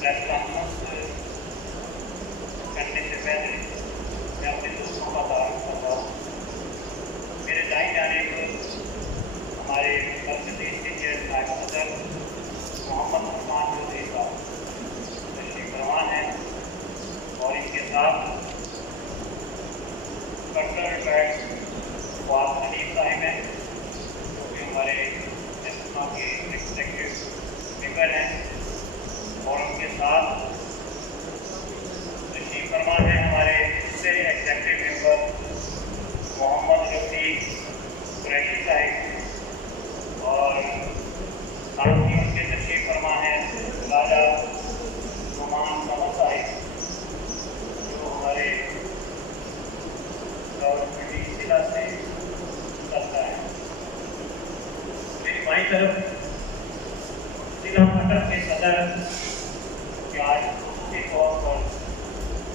Press conference करने से पहले मैं अपने दोस्तों का तारुफ करता हूँ। मेरे दाईं जानिब हमारे मर्कज़ी सीनियर नायब सदर मोहम्मद उस्मान चौधरी साहब तशरीफ फरमा हैं और इनके साथ कर्नल रिटायर्ड फवाद हनीफ साहिब हैं जो कि हमारे एस्मा के एग्जीक्यूटिव मेंबर हैं, और उनके साथ तशरीफ फरमा हैं हमारे दूसरे एग्जीक्यूटिव मेंबर मोहम्मद रफीक कुरैशी साहिब, और साथ ही उनके तशरीफ फरमा हैं राजा नुमान समद साहिब जो हमारे रावलपिंडी जिला से चलता है। मेरी बाईं तरफ जिला अटक के सदर के आज के तौर पर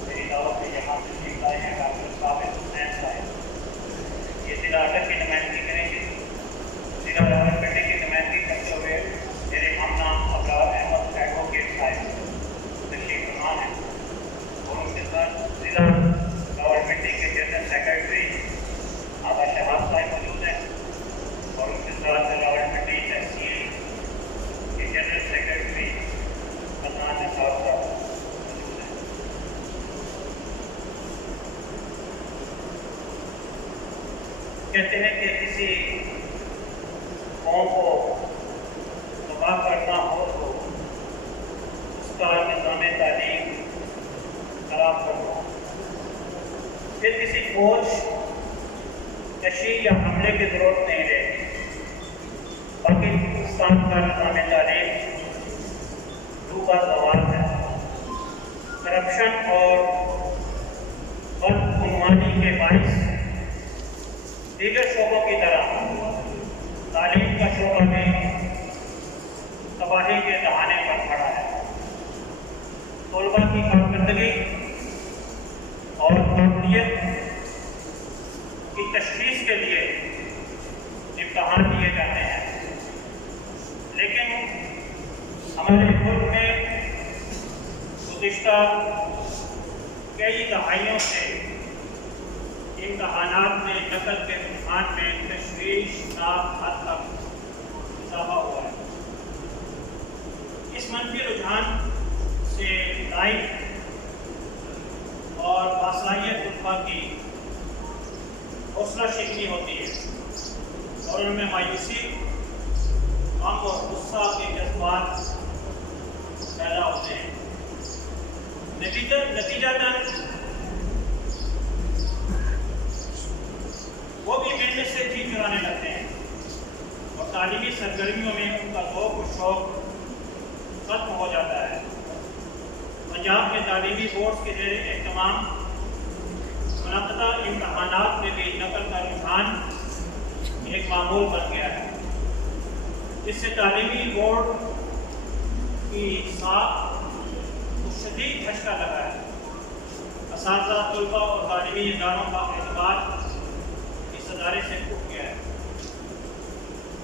मेरी दावत में यहाँ तशरीफ लाए हैं डॉक्टर साबित हुसैन साहब। ये जिला अटक की नुमाइंदगी करेंगे। जिला रावलपिंडी की नुमाइंदगी करते हुए मेरे हम नाम अबरार अहमद एडवोकेट साहब तशरीफ फरमा हैं, और उनके साथ जिला रावलपिंडी के जनरल सेक्रेटरी आगा शहाब साहब मौजूद हैं, और उनके साथ रावलपिंडी तहसील के जनरल सेक्रेटरी अदनान निसार साहब मौजूद हैं। कहते हैं कि किसी कौम को तबाह करना हो तो उसका निज़ाम तालीम खराब करना, फिर किसी फौज तशरीह या हमले की ज़रूरत नहीं रहती। पाकिस्तान का निज़ाम तालीम डूबा सवाल है। करप्शन और बदगुमानी के बाइस दीगर शोबों की तरह तालीम का शोबा भी तबाही के दहाने पर खड़ा है। तलबा की कारकर्दगी और काबिलियत की तशख़ीस के लिए इम्तहान दिए जाते हैं, लेकिन हमारे मुल्क में गुज़िश्ता कई दहाइयों से इम्तहानात में नकल के रुझान में तशवीशनाक हद तक इजाफा हुआ है। इस मनफी रुझान से लाइफ और बासलाहियत तलबा की हौसला शिकनी होती है और उनमें मायूसी, गम और गुस्सा के जज्बात पैदा होते हैं। नतीजतन वो भी मेहनत से जी चुराने लगते हैं और तालीमी सरगर्मियों में उनका ज़ौक़ और शौक़ ख़त्म हो जाता है। पंजाब के तालीमी बोर्ड के ज़ेरे एहतमाम मुनक़दा इम्तहानात में भी नकल का रुझान एक मामूल बन गया है। इससे तालीमी बोर्ड की साख को शदीद झटका लगा है। असातिज़ा, तलबा और तालीमी इदारों का एतबार इस अदारे से उठ गया है।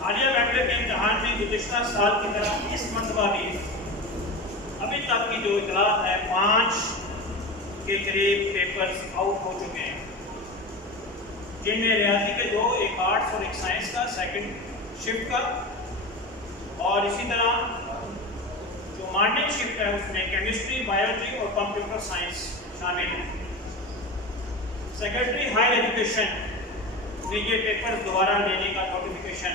हालिया मैट्रिक के इम्तहान में गुज़िश्ता साल की तरह इस मरतबा भी अभी तक की जो इतलात है 5 के करीब पेपर्स आउट हो चुके हैं, जिनमें रियाजी के 2, एक आर्ट्स और एक साइंस का सेकंड शिफ्ट का, और इसी तरह जो मॉर्निंग शिफ्ट है उसमें केमिस्ट्री, बायोलॉजी और कंप्यूटर साइंस शामिल है। सेक्रेटरी हायर एजुकेशन ने ये पेपर दोबारा लेने का नोटिफिकेशन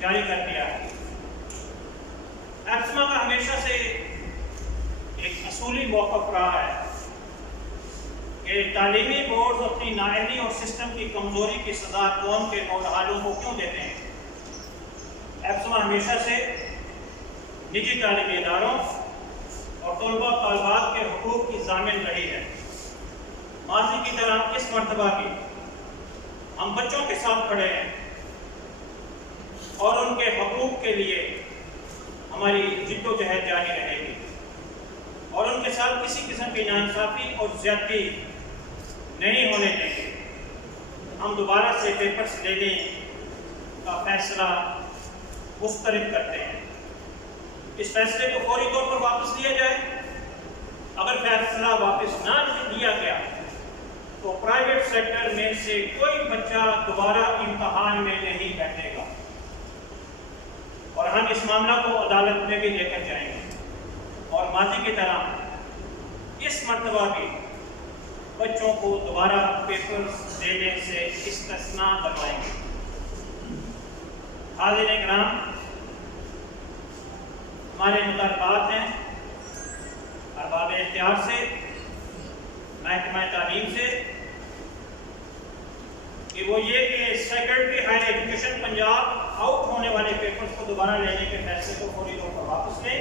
जारी कर दिया है। एप्समा का हमेशा से एक असूली मौक़िफ़ रहा है कि तालीमी बोर्ड अपनी नाअहली और सिस्टम की कमज़ोरी की सज़ा कौम के नौजवानों को क्यों देते हैं। एप्समा हमेशा से निजी तालीमी इदारों और तलबा तालिबात के हुकूक़ की ज़ामिन रही है। माज़ी की तरह इस मरतबा भी हम बच्चों के साथ खड़े हैं और उनके हकूक़ के लिए हमारी जिद्दोजहद जारी रहेगी, और उनके साथ किसी किस्म की नाइंसाफ़ी और ज़्यादती नहीं होने देंगे। हम दोबारा से पेपर्स लेने का फैसला मुस्तरद करते हैं। इस फैसले को फौरी तौर पर वापस लिया जाए اگر فیصلہ واپس نہ لیا گیا تو پرائیویٹ سیکٹر میں سے کوئی بچہ دوبارہ امتحان میں نہیں بیٹھے گا اور ہم اس معاملہ کو عدالت میں بھی لے کر جائیں گے اور ماضی کی طرح اس مرتبہ بھی بچوں کو دوبارہ پیپرز دینے سے استثناء کروائیں گے۔ حاضرین کرام، ہمارے مطالبات ہیں ارباب اختیار سے، محکمہ تعلیم سے، کہ وہ یہ کہ secretary higher education Punjab out ہونے والے پیپرز کو دوبارہ لینے کے فیصلے کو فوری طور پر واپس لیں،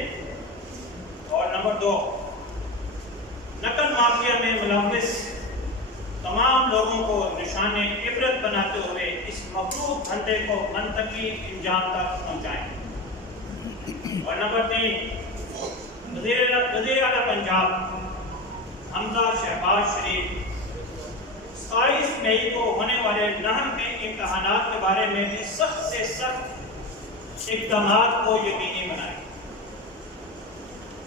اور نمبر 2، نقل مافیا میں ملوث تمام لوگوں کو نشان عبرت بناتے ہوئے اس مفروض دھندے کو منطقی انجام تک پہنچائیں۔ اور نمبر 3، وزیر اعلیٰ پنجاب حمزہ شہباز شریف 27 مئی کو ہونے والے نہم کے امتحانات کے بارے میں بھی سخت سے سخت اقدامات کو یقینی بنائیں۔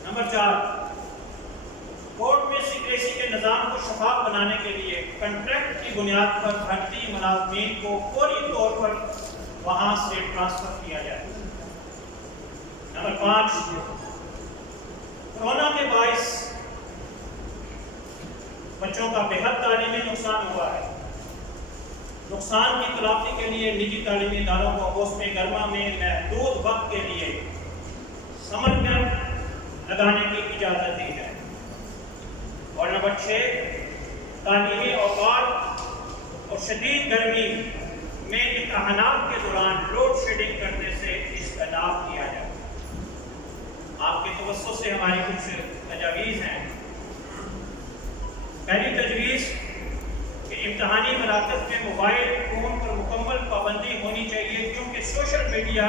نمبر 4، کورٹ میں سیکریسی کے نظام کو شفاف بنانے کے لیے کنٹریکٹ کی بنیاد پر بھرتی ملازمین کو فوری طور پر وہاں سے ٹرانسفر کیا جائے۔ نمبر 5، کورونا کے باعث بچوں کا بے حد تعلیمی نقصان ہوا ہے۔ نقصان کی تلافی کے لیے نجی تعلیمی اداروں کو موسم گرما میں محدود وقت کے لیے سمر کیمپ لگانے کی اجازت دی ہے۔ اور نمبر 6، تعلیمی اوقات اور شدید گرمی میں امتحانات کے دوران لوڈ شیڈنگ کرنے سے اجتناب کیا جائے۔ آپ کے توسط سے ہماری کچھ تجاویز ہیں۔ پہلی تجویز کہ امتحانی مراکز میں موبائل فون پر مکمل پابندی ہونی چاہیے، کیونکہ سوشل میڈیا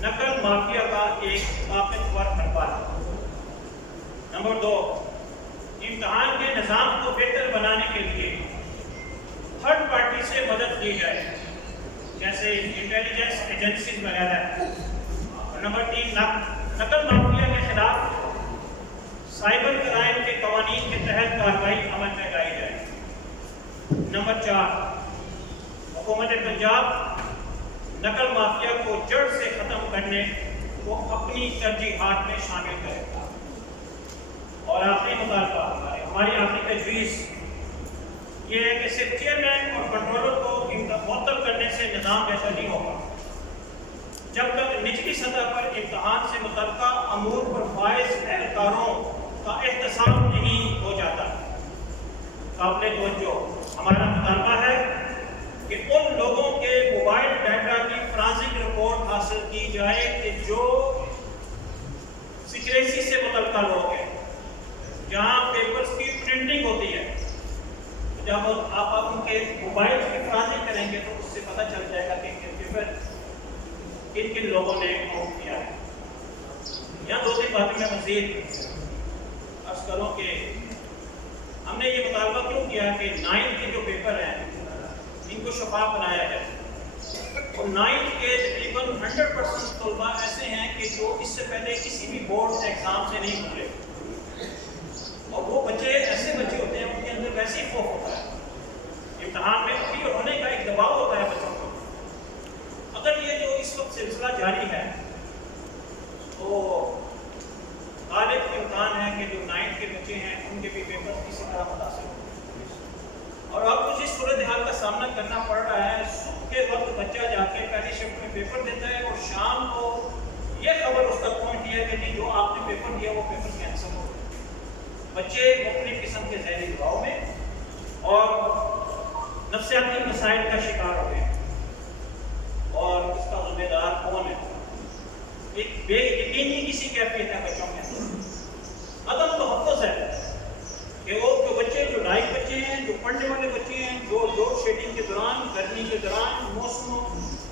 نقل مافیا کا ایک طاقتور حربہ ہے۔ نمبر 2، امتحان کے نظام کو بہتر بنانے کے لیے تھرڈ پارٹی سے مدد لی جائے، جیسے انٹیلیجنس ایجنسیز وغیرہ۔ اور نمبر 3، نقل مافیا کے خلاف سائبر کرائم کے قوانین کے تحت کارروائی عمل میں لائی جائے۔ نمبر 4، حکومت پنجاب نقل مافیا کو جڑ سے ختم کرنے کو اپنی ترجیحات میں شامل کرے۔ اور آخری مطالبہ، ہماری آخری تجویز یہ ہے کہ صرف چیئرمین اور کنٹرولر کو معطل کرنے سے نظام بہتر نہیں ہوگا جب تک نچلی سطح پر امتحان سے متعلقہ امور پر فائز اہلکاروں کا احتساب نہیں ہو جاتا۔ قابل توجہ ہمارا مطالبہ ہے کہ ان لوگوں کے موبائل ڈیٹا کی فرانسک رپورٹ حاصل کی جائے کہ جو سیکریسی سے متعلقہ لوگ ہیں، جہاں پیپرز کی پرنٹنگ ہوتی ہے۔ جب آپ ان کے موبائل کی فرانسک کریں گے تو اس سے پتہ چل جائے گا کہ پیپر کن کن لوگوں نے آؤٹ کیا ہے۔ یہاں 2-3 باتیں میں مزید عرض کروں کہ ہم نے یہ مطالبہ کیوں کیا کہ 9th کے جو پیپر ہیں ان کو شفاف بنایا جائے، اور 9th کے تقریباً 100% طلباء ایسے ہیں کہ جو اس سے پہلے کسی بھی بورڈ ایگزام سے نہیں گزرے، اور وہ بچے ایسے بچے ہوتے ہیں ان کے اندر ویسے ہی خوف ہوتا ہے، امتحان میں کلیئر ہونے کا ایک دباؤ ہوتا ہے بچوں کو۔ اگر یہ جو اس وقت سلسلہ جاری ہے تو غالب امکان ہے کہ جو 9th کے بچے ہیں ان کے بھی پیپر کسی طرح متاثر ہوں، اور اب کچھ اس صورتحال کا سامنا کرنا پڑ رہا ہے۔ صبح کے وقت بچہ جا کے پہلی شفٹ میں پیپر دیتا ہے اور شام کو یہ خبر اس تک پہنچتی ہے کہ جی جو آپ نے پیپر دیا وہ پیپر کینسل ہو گیا۔ بچے مختلف قسم کے ذہنی دباؤ میں اور نفسیاتی مسائل کا شکار ہو گئے، اور اس کا ذمہ دار کون ہے؟ ایک بے یقینی کسی کیفیت ہے بچوں کے اندر، عدم تحفظ ہے کہ وہ جو بچے جو لائق بچے ہیں، جو پڑھنے والے بچے ہیں، جو لوڈ شیڈنگ کے دوران، گرمی کے دوران، موسموں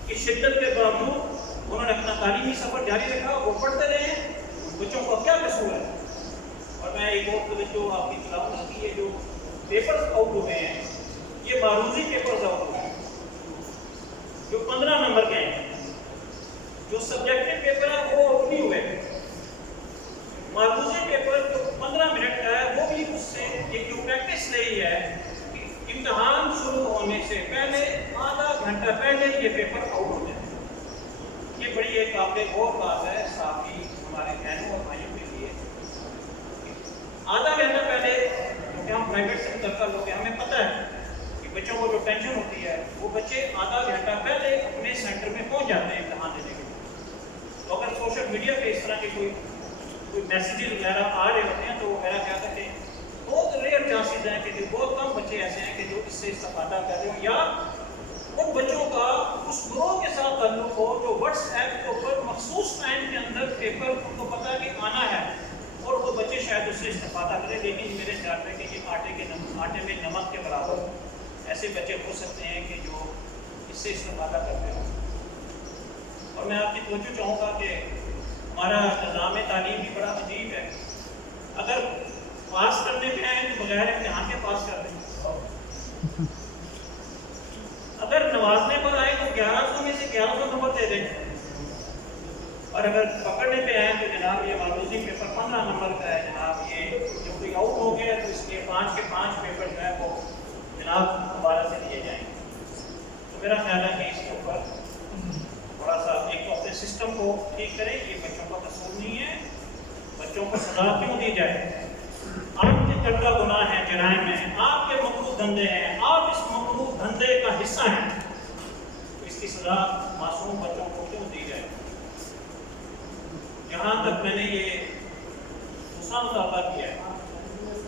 کی شدت کے باوجود انہوں نے اپنا تعلیمی سفر جاری رکھا، وہ پڑھتے رہے ہیں۔ بچوں کو کیا قصور ہے؟ اور میں ایک اور جو آپ کی تلاوت کی ہے، جو پیپرز آؤٹ ہوئے ہیں یہ معروضی پیپرز آؤٹ ہوئے ہیں جو 15 نمبر کے ہیں، جو سبجیکٹو پیپر ہیں وہ آؤٹ نہیں ہوئے، معروضی پیپر جو 15 منٹ کا ہے، وہ بھی اس سے ایک جو پریکٹس رہی ہے کہ امتحان شروع ہونے سے پہلے آدھا گھنٹہ پہلے یہ پیپر آؤٹ ہو جائے. یہ بڑی ایک قابل غور بات ہے صحافی ہمارے بہنوں اور بھائیوں کے لیے. آدھا گھنٹہ پہلے کیونکہ ہم پرائیویٹ سیکٹر کا لوگ ہیں، ہمیں پتہ ہے کہ بچوں کو جو ٹینشن ہوتی ہے وہ بچے آدھا گھنٹہ پہلے اپنے سینٹر میں پہنچ جاتے ہیں امتحان دینے کے لیے. تو اگر سوشل میڈیا پہ اس طرح کے کوئی میسیجز وغیرہ آ رہے ہوتے ہیں تو میرا خیال ہے کہ بہت ریئر چانسز ہیں کہ جو بہت کم بچے ایسے ہیں کہ جو اس سے استفادہ کر رہے ہوں، یا ان بچوں کا اس گروہ کے ساتھ تعلق ہو جو واٹس ایپ کے اوپر مخصوص ٹائم کے اندر پیپر ان کو پتہ ہے کہ آنا ہے اور وہ بچے شاید اس سے استفادہ کریں. لیکن میرے خیال میں کہ یہ آٹے میں نمک کے برابر ایسے بچے ہو سکتے ہیں کہ جو اس سے استفادہ کرتے ہوں. اور میں آپ کی توجہ چاہوں گا کہ ہمارا نظام تعلیم بھی بڑا عجیب ہے. اگر پاس کرنے پہ آئے تو بغیر امتحان کے پاس کر دیں، اگر نوازنے پر آئے تو 1100 میں سے 1100 نمبر دے دیں، اور اگر پکڑنے پہ آئے تو جناب یہ معروضی پیپر 15 نمبر کا ہے جناب، یہ جو کوئی آؤٹ ہو گیا تو اس کے 5 کے 5 پیپر جو ہے وہ جناب دوبارہ سے دیے جائیں. تو میرا خیال ہے کہ اس کے اوپر تھوڑا سا ایک تو اپنے سسٹم کو ٹھیک کریں. یہ بچوں کا قصور نہیں ہے، بچوں کو سزا کیوں دی جائے؟ آپ کے کردہ گناہ ہیں، جرائم ہیں، آپ کے مکروہ دھندے ہیں، آپ اس مکروہ دھندے کا حصہ ہیں، تو اس کی سزا معصوم بچوں کو کیوں دی جائے؟ جہاں تک میں نے یہ دوسرا مطالبہ کیا ہے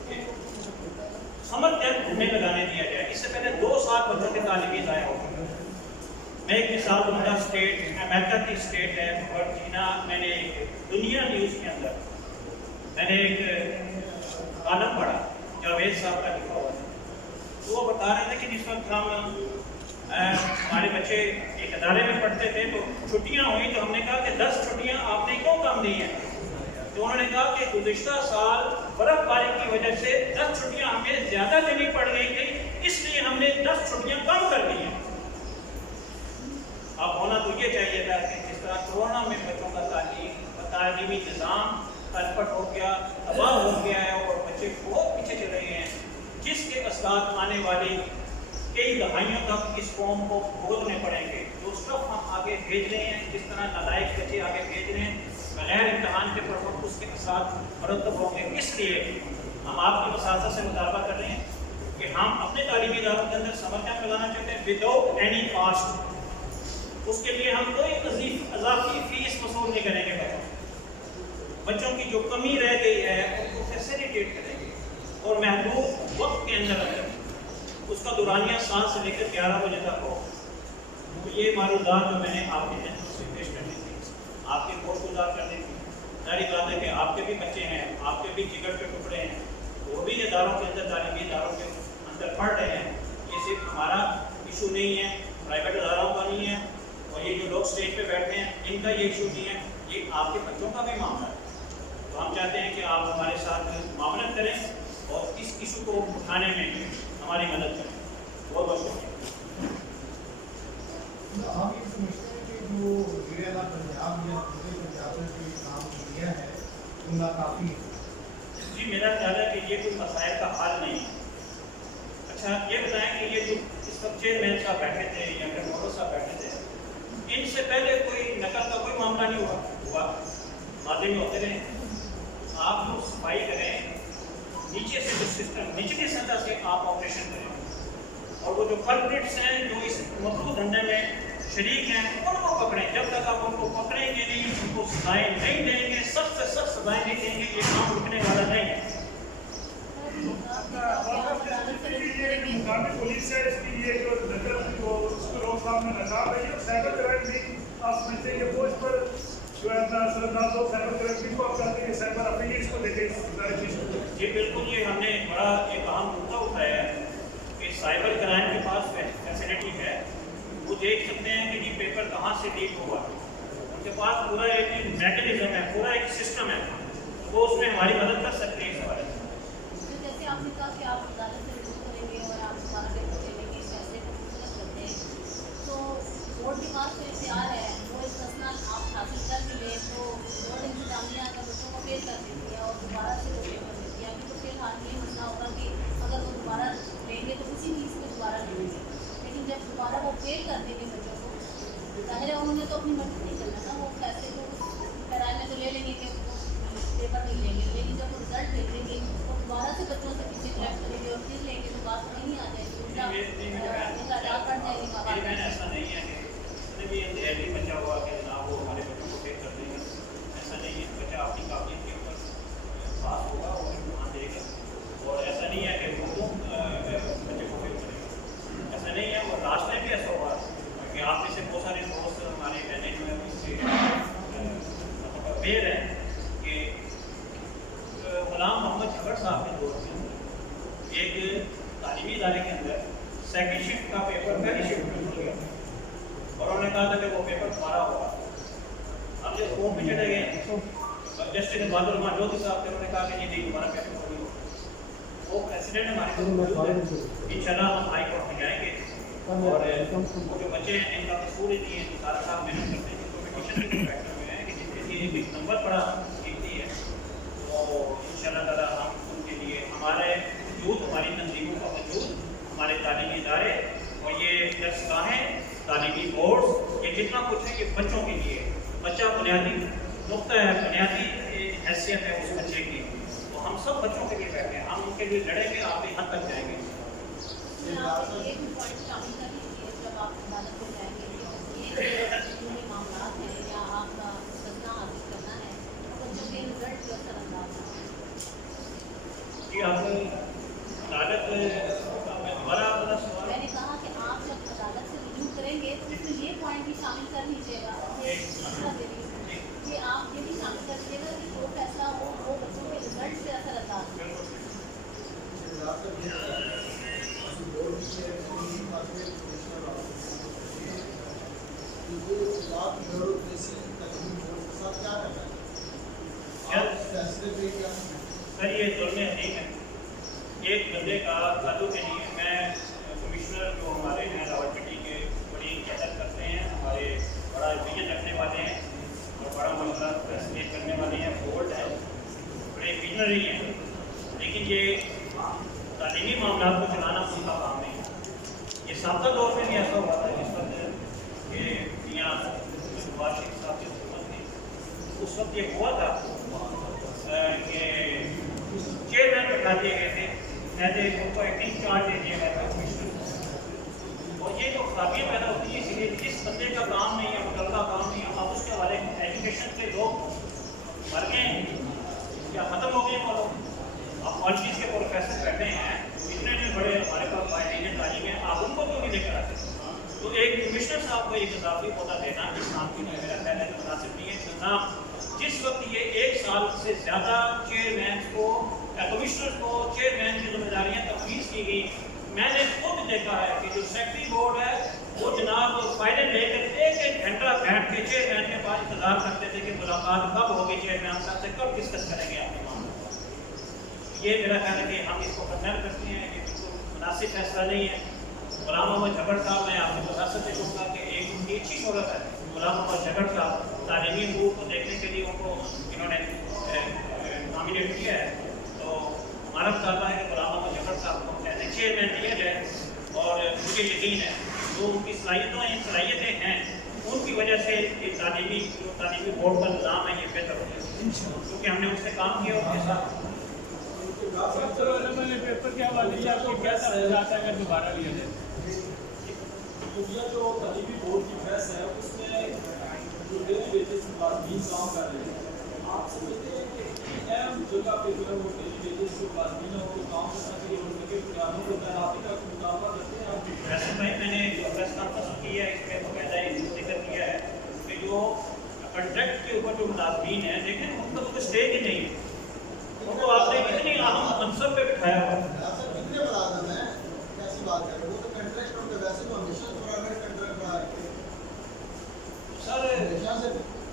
کہ سمر کیمپ گھومنے لگانے دیا جائے. اس سے پہلے 2 سال بچوں کے تعلیمی ضائع ہو گئے. میں ایک مثال دوں گا، اسٹیٹ امریکہ کی اسٹیٹ ہے ورجینیا. میں نے دنیا نیوز کے اندر میں نے ایک کالم پڑھا، جاوید صاحب کا لکھا ہوا ہے. تو وہ بتا رہے تھے کہ جس وقت ہم ہمارے بچے ایک ادارے میں پڑھتے تھے تو چھٹیاں ہوئی تو ہم نے کہا کہ 10 چھٹیاں آپ نے کیوں کم دی ہیں؟ تو انہوں نے کہا کہ گزشتہ سال برف باری کی وجہ سے 10 چھٹیاں ہمیں زیادہ دینی پڑ گئی تھی، اس لیے ہم نے 10 چھٹیاں کم کر دی ہیں. اب ہونا تو یہ چاہیے تھا کہ جس طرح کورونا میں بچوں کا تعلیمی نظام تلپٹ ہو گیا، تباہ ہو گیا ہے اور بچے بہت پیچھے چل رہے ہیں، جس کے اثرات آنے والی کئی دہائیوں تک اس قوم کو بھوگنے پڑیں گے. جو اسٹف ہم آگے بھیج رہے ہیں، جس طرح نالائق بچے آگے بھیج رہے ہیں بغیر امتحان کے پر اس کے اثرات مرتب ہوں گے. اس لیے ہم آپ کی وساطت سے مطالبہ کر رہے ہیں کہ ہم اپنے تعلیمی اداروں کے اندر سمر کیمپ لگانا چاہتے ہیں وداؤٹ اینی کاسٹ. اس کے لیے ہم کوئی اضافی فیس وصول نہیں کریں گے. بچوں کی جو کمی رہ گئی ہے ان کو فیسیلیٹیٹ کریں گے اور محدود وقت کے اندر اس کا دورانیہ 7 سے لے کر 11 بجے تک ہو. تو یہ معلومات جو میں نے آپ کے ذہن سے پیش کرنی تھی، آپ کے گوش گزار کرنی تھی. ظاہری بات ہے کہ آپ کے بھی بچے ہیں، آپ کے بھی جگر کے ٹکڑے ہیں، وہ بھی اداروں کے اندر تعلیمی اداروں کے اندر پڑھ رہے ہیں. یہ صرف ہمارا ایشو نہیں ہے، پرائیویٹ اداروں کا نہیں ہے، اور یہ جو لوگ اسٹیج پہ بیٹھتے ہیں ان کا یہ ایشو نہیں ہے، یہ آپ کے بچوں کا بھی معاملہ ہے. تو ہم چاہتے ہیں کہ آپ ہمارے ساتھ معاملت کریں اور اس ایشو کو اٹھانے میں ہماری مدد کریں. بہت بہت شکریہ. آپ یہ سمجھتے ہیں کہ جو وزیر اعلیٰ پنجاب یا پنجاب نے کام کیا ہے ان کا کافی ہے؟ جی میرا خیال ہے کہ یہ کوئی مسائل کا حل نہیں ہے. اچھا یہ بتائیں کہ یہ جو اس وقت چیئرمین صاحب بیٹھے تھے یا پھر مولو صاحب بیٹھے تھے، ان سے پہلے کوئی نقل کا کوئی معاملہ نہیں ہوا ماضی میں ہوتے رہے. آپ لوگ صفائی کریں، نیچے سے جو سسٹم نچلی سطح سے آپ آپریشن کریں، اور وہ جو کلپریٹس ہیں جو اس مکروہ دھندے میں شریک ہیں ان کو پکڑیں. جب تک آپ ان کو پکڑیں گے نہیں، ان کو سزائیں نہیں دیں گے، سخت سے سخت سزائیں نہیں دیں گے، یہ کام رکنے والا نہیں ہے. مقامی پولیس ہے، اس کی یہ جو نظر جو اس کو روک تھام میں نظام ہے، یہ سائبر کرائم بھی آپ سمجھتے ہیں کہ وہ اس پر جو ہے اپنا اثر انداز ہو. سائبر کرائم بھی کو آپ کہتے ہیں کہ سائبر افیلیٹس کو دیکھیں ساری چیز کو. جی بالکل، یہ ہم نے بڑا ایک اہم مدعا اٹھایا ہے کہ سائبر کرائم کے پاس فیسلٹی ہے. وہ دیکھ سکتے ہیں کہ یہ پیپر کہاں سے لیک ہوا. ان کے پاس پورا ایک میکینزم ہے، پورا ایک سسٹم ہے، وہ اس میں ہماری مدد کر سکتے ہیں. اس بارے میں جیسے آپ نے کہا کہ آپ عدالت سے رجوع کریں گے اور آپ ہمارا پیپر دینے کی اس فیصلے کو مسترد کرتے ہیں، تو بورڈ کے پاس جو اختیار ہے وہ اس مسئلہ آپ حاصل کر بھی لیں تو بورڈ انتظامیہ کا بچوں کو فیل کر دیتی ہے اور دوبارہ سے وہ پیپر دیتی ہے. ابھی हाल ये मसला होगा कि अगर वो दोबारा लेंगे तो उसी फीस में दोबारा लेंगे, लेकिन जब दोबारा वो पे कर देंगे बच्चों को, ज़ाहिर है उन्होंने तो अपनी मर्जी नहीं करना ना, वो पैसे तो किराए में तो ले लेंगे कि पेपर नहीं लेंगे, लेकिन जब वो रिजल्ट भेजेंगे तो दोबारा से बच्चों से फीसें कलेक्ट करेंगे और फिर लेंगे तो बात नहीं आ जाएगी, उनका आधार बढ़ जाएगी माँ बाप। ऐसा नहीं है कि भी एल बच्चा हुआ कि जनाब वो हमारे बच्चों को टेक कर देंगे, ऐसा नहीं है। बच्चा अपनी काबिलियत के ऊपर पास होगा और इम्तहान देगा, और ऐसा नहीं है कि वो बच्चे को फेल करेगा, ऐसा नहीं है। और लास्ट टाइम भी ऐसा हुआ कि आप में से बहुत सारे दोस्त हमारे बहने जो है उससे अवेयर हैं कि गुलाम मोहम्मद झगड़ साहब के दौर में एक तालीमी इदारे के अंदर सेकंड शिफ्ट का पेपर पहली शिफ्ट में हो गया और उन्होंने कहा था कि वो पेपर तुम्हारा होगा। अब जब कोर्ट में चले गए तो जस्टिस बहादुर मांडोती साहब थे, उन्होंने कहा कि ये नहीं तुम्हारा पेपर नहीं होगा। वो प्रेसिडेंट हमारे पास मौजूद है, इंशाल्लाह हम हाई कोर्ट में जाएंगे और वो जो बच्चे हैं इनका कसूर ही नहीं है, सारा साहब मेहनत करते हैं, कम्पिटिशन के फैक्टर में है कि जिनके लिए एक नंबर बड़ा कीमती है, तो इंशाल्लाह ताला हम उनके लिए हमारे वजूद, हमारी तंजीमों का वजूद, हमारे तालीमी इदारे और ये दरसगाहें, तालीमी बोर्ड, ये कितना कुछ है कि बच्चों के लिए, बच्चा बुनियादी नुक्ता है, बुनियादी हैसियत है उस बच्चे की, तो हम सब बच्चों के लिए बैठे हैं, हम उनके लिए लड़ेंगे, आखिरी हद तक जाएंगे। ये भी पॉइंट शामिल कर लीजिए जब आप अदालत में जाएंगे, ये कानूनी मामला है या आपका सजना हासिल करना है तो बच्चों के रिजल्ट जो असरअंदाज है। जी आप अदालत दोबारा वाला सवाल, मैंने कहा कि आप जब अदालत से रिव्यू करेंगे तो उसमें ये पॉइंट भी शामिल कर लीजिएगा, ये मसला दे दीजिए कि आप ये भी शामिल कर लीजिएगा कि जो फैसला हो वो बच्चों के रिजल्ट से असरअंदाज हो। सर ये जुल्म अजीम है, एक बंदे का कदू के लिए मैं कमिश्नर जो हमारे हैं रावलपिंडी के बड़ी कदर करते हैं, हमारे बड़ा विजन रखने वाले हैं और बड़ा मसला फैसलेट करने वाले हैं, बोल्ड है, बड़े विजनरी हैं, लेकिन ये तालीमी मामला को चलाना उनका काम नहीं है। ये साबका दौर में भी ऐसा हुआ था जिस वक्त ये मियाँ वाशिक साहब की हुकूमत थी, उस वक्त ये हुआ था कि चेयरमैन बैठा दिए गए थे, ऐसे उनको एक्टिंग चार्ज दे दिया गया था कमिश्नर, और ये जो खराबियाँ पैदा होती है इसलिए जिस बंदे का काम नहीं है, मुतल का काम नहीं है, आप उसके हवाले एजुकेशन के लोग मर गए या ख़त्म हो गए, और आप कॉलेज के प्रोफेसर बैठे हैं, इतने जो बड़े हमारे पास बाइलिंग तालीम है, आप उनको क्यों नहीं लेकर आते? तो एक कमिश्नर साहब को एक इजाफी पौधा देना इस काम की मेरा ख्याल है मुनासिब नहीं है, क्योंकि जिस वक्त ये 1 साल से ज़्यादा चेयरमैन को कमिश्नर को चेयरमैन की जिम्मेदारियाँ तफवीज़ की गई, मैंने खुद देखा है कि जो सेक्रेटरी बोर्ड है वो जनाब फाइलें लेकर एक घंटा बैठ के चेयरमैन के पास इंतजार करते थे कि मुलाकात कब होगी चेयरमैन साहब से, कब डिस्कस करेंगे आपके मामले। ये मेरा ख्याल है कि हम इसको कंडेम करते हैं, ये बिल्कुल मुनासिब फैसला नहीं है। गुलाम मोहम्मद झगड़ साहब, मैं आपको बता सकते कहूँगा कि एक उनकी अच्छी शोहरत है, गुलाम मोहम्मद झगड़ साहब तालीमी अमूर को देखने के लिए उनको इन्होंने नॉमिनेट किया है, तो हमारा मुतालबा है कि गुलाम मोहम्मद झगड़ साहब को एज ए चेयरमैन दिया जाए, और मुझे यकीन है जो उनकी सलाहियतें हैं उनकी वजह से ये तालीमी बोर्ड का निज़ाम है ये बेहतर हो जाए, क्योंकि हमने उससे काम किया उनके साथ। मैंने पेपर के हवाले से आपको क्या समझाता है अगर दोबारा लिया जाए? जो तालीमी बोर्ड की बहस है उसमें जो डेली बेसिस पर 20 काम कर रहे हैं, आप समझते हैं कि अहम जगह पे जो है वो डेली बेसिस जो मुलाज़मीन है उनको काम करना चाहिए, उनके प्रोग्रामों को तैनाती का मुतालबा करते हैं आप? वैसे भाई मैंने जो प्रेस कॉन्फ्रेंस की है इसमें बाकायदा जिक्र किया है कि जो कॉन्ट्रैक्ट के ऊपर जो मुलाज़मीन है देखें उनको तो स्टेज ही नहीं है, उनको आपने इतनी अहम मनसब पे बिठाया हुआ है। कितने मुलाज़िम हैं, कैसी बात कर रहे हो? वो तो कॉन्ट्रैक्ट उनके वैसे तो हमेशा प्राइवेट कॉन्ट्रैक्ट रहा है सर हमेशा से,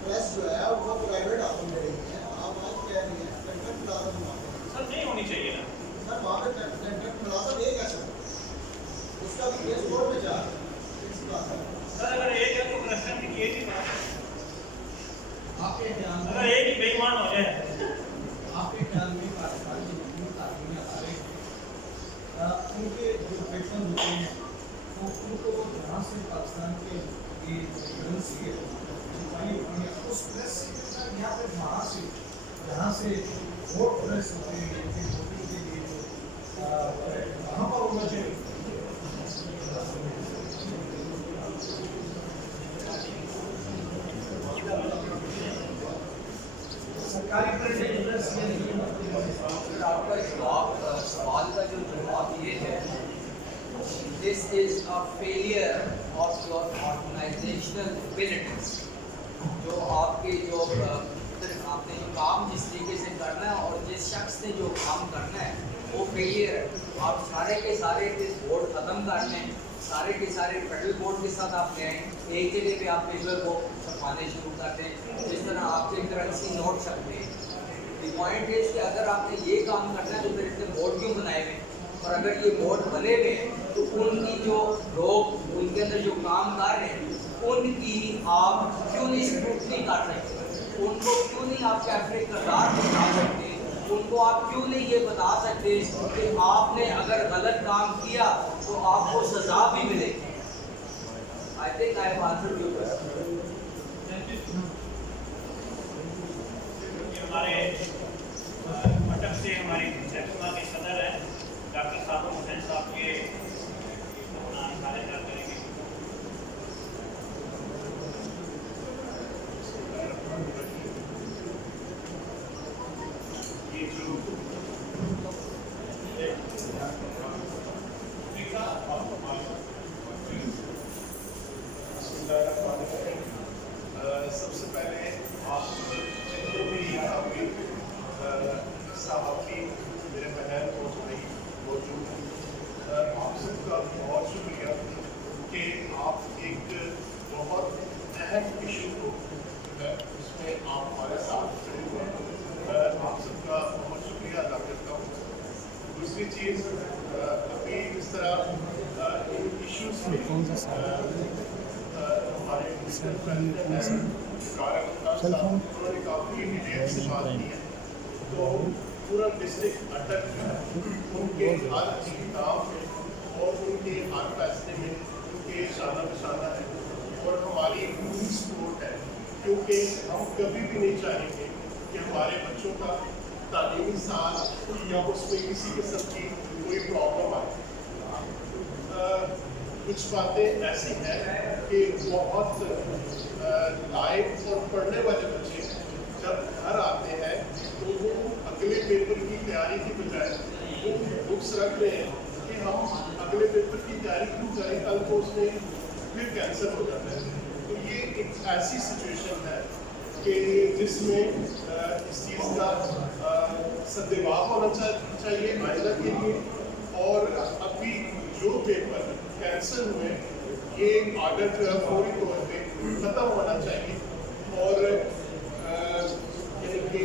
प्रेस जो है वो प्राइवेट हाथों में रही है, आप आज कह रही हैं कॉन्ट्रैक्ट मुलाज़िम वहाँ पे सर नहीं होनी चाहिए ना सर, वहाँ पे कॉन्ट्रैक्ट मुलाज़िम एक कैसे उसका भी केस कोर्ट में जा इसी बात है। सर, अगर एक है तो करप्शन की ये भी बात, आपके ध्यान अगर एक ही बेईमान हो जाए आपके ख्याल में पाकिस्तान की उनके जो पेपर होते हैं तो उनको यहाँ से पाकिस्तान के ये करेंसी है छुपाई होती है उस प्रेस के साथ यहाँ पे वहाँ से जहाँ से वोट प्रेस होते हैं वोटिंग के लिए जो वहाँ पर होना चाहिए। सरकारी प्रेस ये नहीं है। आपका सवाल का जो जवाब ये है, this is a failure of your organisational abilities. जो आपके जो आपने जो काम जिस तरीके से करना है और जिस शख्स ने जो काम करना है वो फेलियर है। आप सारे के सारे इस बोर्ड ख़त्म कर लें, सारे के सारे फेडरल बोर्ड के साथ आप ले आएँ, एक जगह पे आप पेपर को छपाने शुरू कर दें जिस तरह आपके करेंसी नोट सकते हैं। पॉइंट है कि अगर आपने ये काम करना है तो फिर इतने बोर्ड क्यों बनाए हुए, और अगर ये बोर्ड बने हुए हैं तो उनकी जो लोग उनके अंदर जो काम कर रहे हैं उनकी आप क्यों नहीं स्क्रूटनी कर सकते, उनको क्यों नहीं आप कैफरे किरदार बता सकते, उनको आप क्यों नहीं ये बता सकते कि आपने अगर गलत काम किया तो आपको सजा भी मिलेगी। I think I have answered your question. हमारे अटक से हमारी महकमा के सदर हैं डॉक्टर साहब हुसैन साहब ये अपना इशारा करेंगे। ये जो सबसे पहले आप जितने भी आपकी सहाफ़ी मेरे बहन और भाई मौजूद आप सबका बहुत शुक्रिया कि आप एक बहुत अहम इशू को उसमें आप हमारे साथ खड़े हुए हैं। आप सबका बहुत शुक्रिया अदा करता हूँ। दूसरी चीज़ अभी इस तरह इन इशूज़ में हमारे उन्होंने काफ़ी डिटेल से बात की है, तो पूरा डिस्ट्रिक्ट अटक उनके हर काम में और उनके हर फैसले में उनके शाना बशाना है और हमारी पूरी सपोर्ट है, क्योंकि हम कभी भी नहीं चाहेंगे कि हमारे बच्चों का तालीमी साल या उसमें किसी किस्म की कोई प्रॉब्लम आए। कुछ बातें ऐसी हैं कि बहुत लाइक और पढ़ने वाले बच्चे जब घर आते हैं तो वो अगले पेपर की तैयारी की बजाय वो बुक्स रख रहे हैं कि हम अगले पेपर की तैयारी क्यों करें, कल को उसमें फिर कैंसिल हो जाता है। तो ये एक ऐसी सिचुएशन है कि जिसमें इस चीज़ का सद्भाव होना चाहिए आइंदा के लिए, और अभी जो पेपर कैंसिल हुए ये आर्डर जो है फौरी तौर पे ख़त्म होना चाहिए और यानी कि